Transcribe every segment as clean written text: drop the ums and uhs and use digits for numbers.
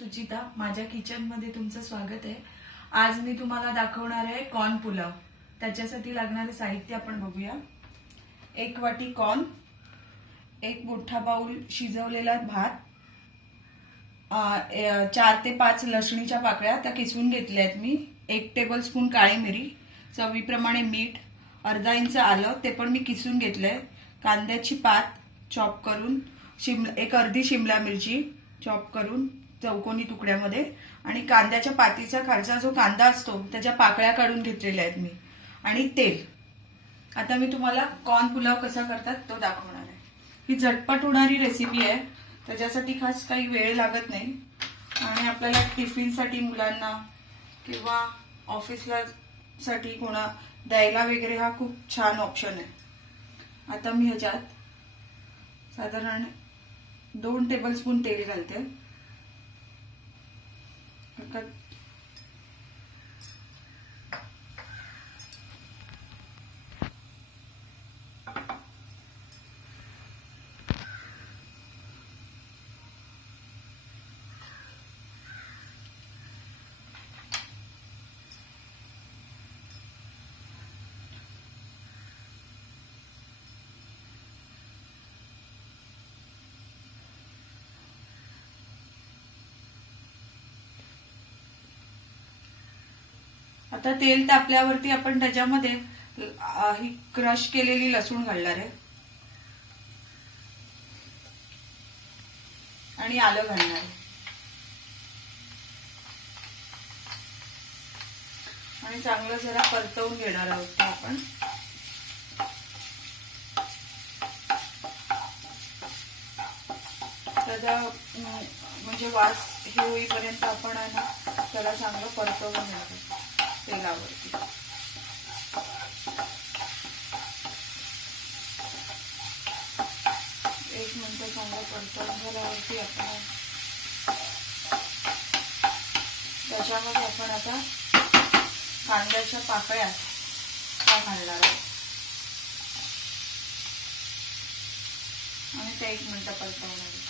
सुचिता, माझ्या किचन मध्ये तुमचं स्वागत आहे। आज मी तुम्हाला दाखवणार आहे कॉर्न पुलाव। त्याच्यासाठी लागणारे साहित्य आपण बघूया। 1 वाटी कॉर्न, 1 मोठा बाउल शिजवलेला भात, 4 ते 5 लसणीच्या पाकळ्या त्या किसून घेतल्या आहेत मी, 1 टेबलस्पून काळी मिरी, चवीप्रमाणे मीठ, अर्धा इंच आलं ते पण मी किसून घेतलंय, कांद्याची पात चॉप करून, एक अर्धी शिमला मिरची चॉप करून चौकोनी तुकड्यामध्ये, आणि कांद्याच्या पातीचा खालचा जो कांदा असतो त्याच्या पाकळ्या काढून घेतलेल्या आहेत मी, आणि तेल। आता मी तुम्हाला कॉर्न पुलाव कसा करतात तो दाखवणार आहे। ही झटपट होणारी रेसिपी आहे, त्याच्यासाठी खास काही वेळ लागत नाही, आणि आपल्याला टिफिनसाठी मुलांना किंवा ऑफिसला साठी कोणा द्यायला वगैरे हा खूप छान ऑप्शन आहे। आता मी ह्याच्यात साधारण 2 टेबलस्पून तेल घालते। आता तेल तापल्यावरती आपण त्याच्यामध्ये ही क्रश केलेली लसूण घालणार आहे आणि आलं घालणार आहे, आणि चांगलं जरा परतवून घेणार आहोत आपण। त्याचा म्हणजे वास हे होईपर्यंत आपण त्याला चांगलं परतवून घ्यायचं तेलावरती। एक मिनिट चांगलं परतवून झाल्यावरती आपण त्याच्यामध्ये आपण आता कांद्याच्या पाकळ्या घालणार आहोत, आणि ते 1 मिनिट परतवणार आहे।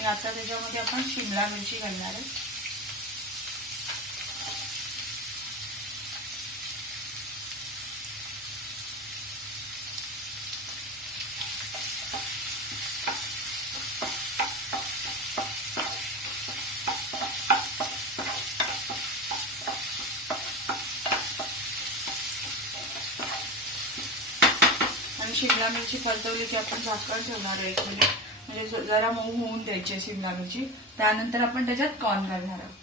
आता त्याच्यामध्ये आपण शिमला मिरची घालणार आहे, आणि शिमला मिरची परतवली की आपण झाकण ठेवणार आहे 1 मिनिट, म्हणजे जरा मऊ होऊन द्यायची शिमला मिरची। त्यानंतर आपण त्याच्यात कॉर्न घालणार आहोत।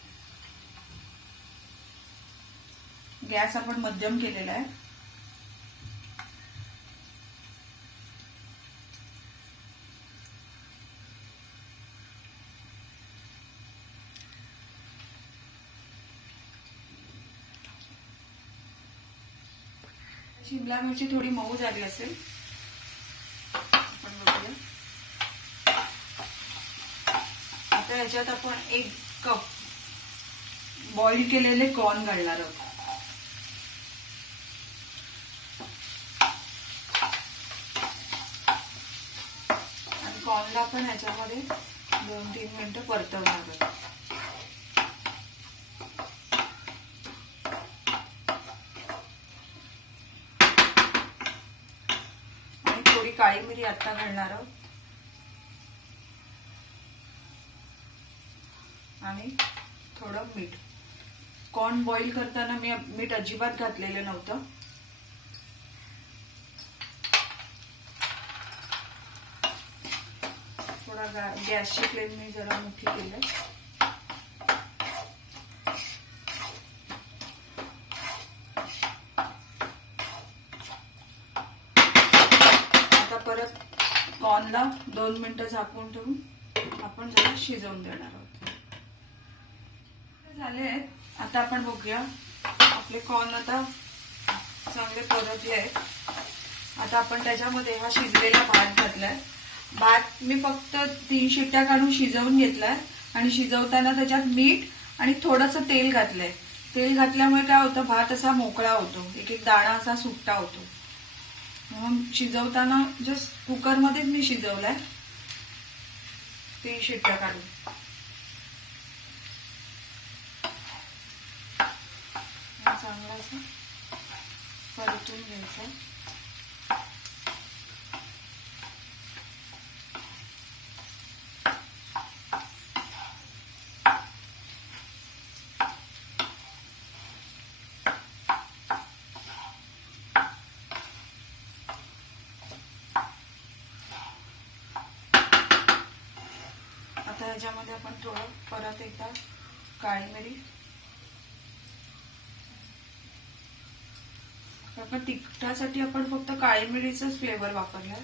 गॅस आपण मध्यम केलेला आहे। शिमला मिरची थोडी मऊ झाली असेल, आता याच्यात आपण 1 कप बॉईल केलेले कॉर्न घालणार आहोत, आणि कॉर्नला आपण ह्याच्यामध्ये 2-3 मिनिटं परतवणार आहोत। आणि थोडी काळी मिरी आता घालणार आहोत, आणि थोडं मीठ। कॉर्न बॉईल करताना मी मीठ अजिबात घातलेलं नव्हतं। थोडा गॅसची फ्लेम मी जरा मोठी केली, आता परत कॉर्नला 2 मिनिटं झाकून ठेवून आपण जरा शिजवून देणार आहोत। झाले आहेत। आता आपण बघूया, आपले कॉर्न आता चांगले परतले आहेत। आता आपण त्याच्यामध्ये हा शिजलेला भात घातलाय, भात मी फक्त 3 शिट्ट्या काढून शिजवून घेतलाय आणि शिजवताना त्याच्यात मीठ आणि थोडंसं तेल घातलंय. तेल घातल्यामुळे काय होतं, भात असा मोकळा होतो, एक एक दाणा असा सुट्टा होतो. म्हणून शिजवताना जस्ट कुकरमध्येच मी शिजवलाय 3 शिट्ट्या काढून. चांगला असं परतून घ्यायचं. आता ह्याच्यामध्ये आपण थोडं परत एकदा काळी मिरी, आपण तिखटासाठी आपण फक्त काळी मिरीचाच फ्लेवर वापरलाय,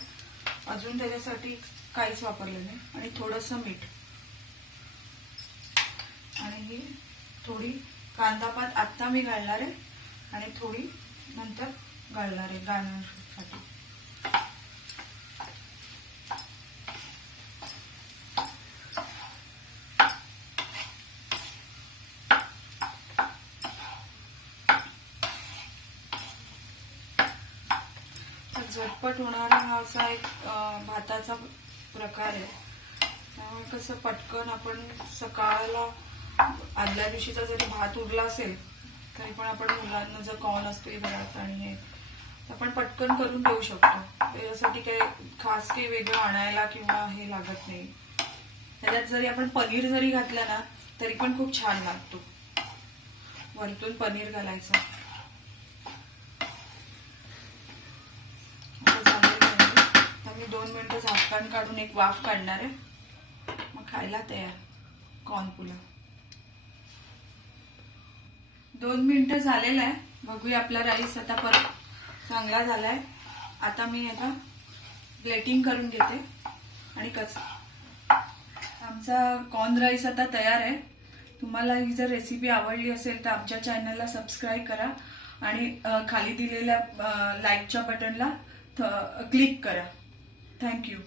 अजून त्याच्यासाठी काहीच वापरलं नाही. आणि थोडंसं मीठ आणि ही थोडी कांदा पात आत्ता मी घालणार आहे आणि थोडी नंतर घालणार आहे गार्निशसाठी. झटपट होणारा हा असा एक भाताचा प्रकार आहे. त्यामुळे कसं पटकन आपण सकाळला आदल्या दिवशीचा जरी भात उरला असेल तरी पण आपण मुलांना जर कॉर्न असतील घरात आणि हे आपण पटकन करून देऊ शकतो. त्याच्यासाठी काही खास काही वेगळं आणायला किंवा हे लागत नाही. त्याच्यात जरी आपण पनीर जरी घातलं ना तरी पण खूप छान लागतो. वरतून पनीर घालायचं. मी 2 मिनिटं झाकण काढून एक वाफ काढणार आहे, मग खायला तयार कॉर्न पुलाव. 2 मिनिटं झालेलं आहे. बघूया आपला राईस आता परत चांगला झालाय. आता मी आता प्लेटिंग करून घेते आणि आमचा कॉर्न राईस आता तयार आहे. तुम्हाला ही जर रेसिपी आवडली असेल तर आमच्या चॅनलला सबस्क्राईब करा आणि खाली दिलेल्या लाईकच्या बटनला क्लिक करा. थँक्यू.